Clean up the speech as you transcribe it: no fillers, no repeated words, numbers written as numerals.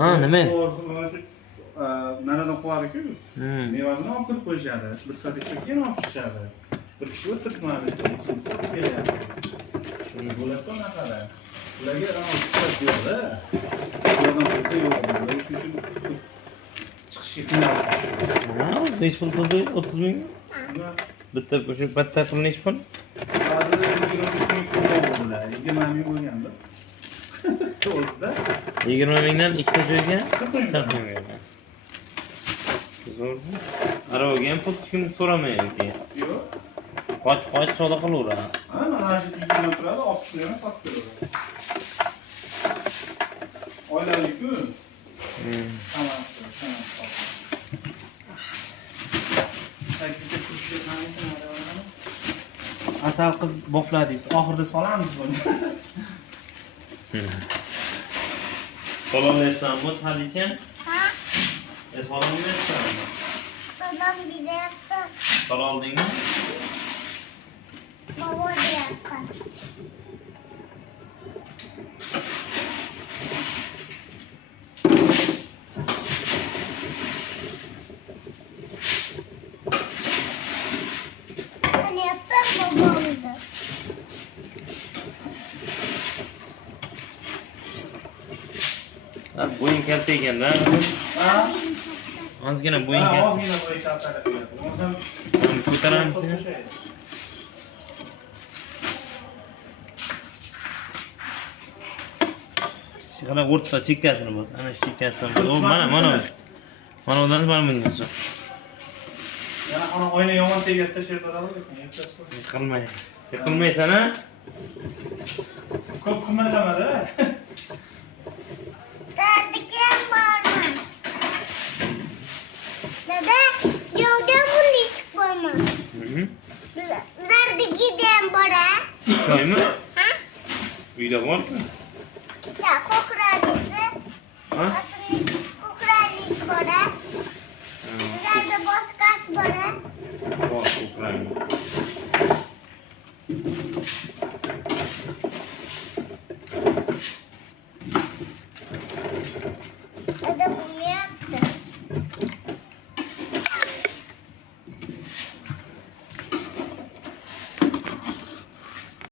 Ha, nima? Nanadan qo'yadi-ku. Mevasini olib kirib qo'yishadi. Bir soatga keyin olib chiqishadi. Bir kishi o'tirib mana ikkinchisi kelyapti. Shuni bo'ladi anaqada. Ularga aniq berdi. Ulardan qo'ysa yo'q. Ular uchun chiqishga qiynaladi. Necha pul qildi? 30 ming? Bitta o'sha bitta pul necha pul? Hozir 20 ming pul bo'ldi. 20 ming bo'lgandi. To'g'risida 20 mingdan ikkita joyga 40 ming. Zo'rmi? Aravaga ham pul hech kim so'ramaydi. yo'q. Qoch savdo qilaveradi. Ha, mana shu 2 million turadi, 60 million sotib beradi. Oylalik-ku. Tamam. Asal qiz bofladingiz. Oxirida solamiz buni. Salom bersanmiz, Hadicha? Ha? Salom bersanmi? Salom berayapti. Salom oldingmi? Bobo deyapti. Bo'ying katta ekan-da. Ha? Ozgina bo'ying katta. Ozgina bo'yi katta. Buni ko'taramiz. Qara o'rta chekkasini bor. Ana shu chekkasidan. Mana undan mana bungacha. Yana ana oyna yomon tegayapti, sher qo'yadi. Yiqilmaysan-a? Ko'p qimirlamadi. Dadikam bormi? Dada, yo'lda bunday chiqmayman. Ulardagidam bor-a? Choymi? Ha? Uyda bormi? Ko'kradisi. Ha?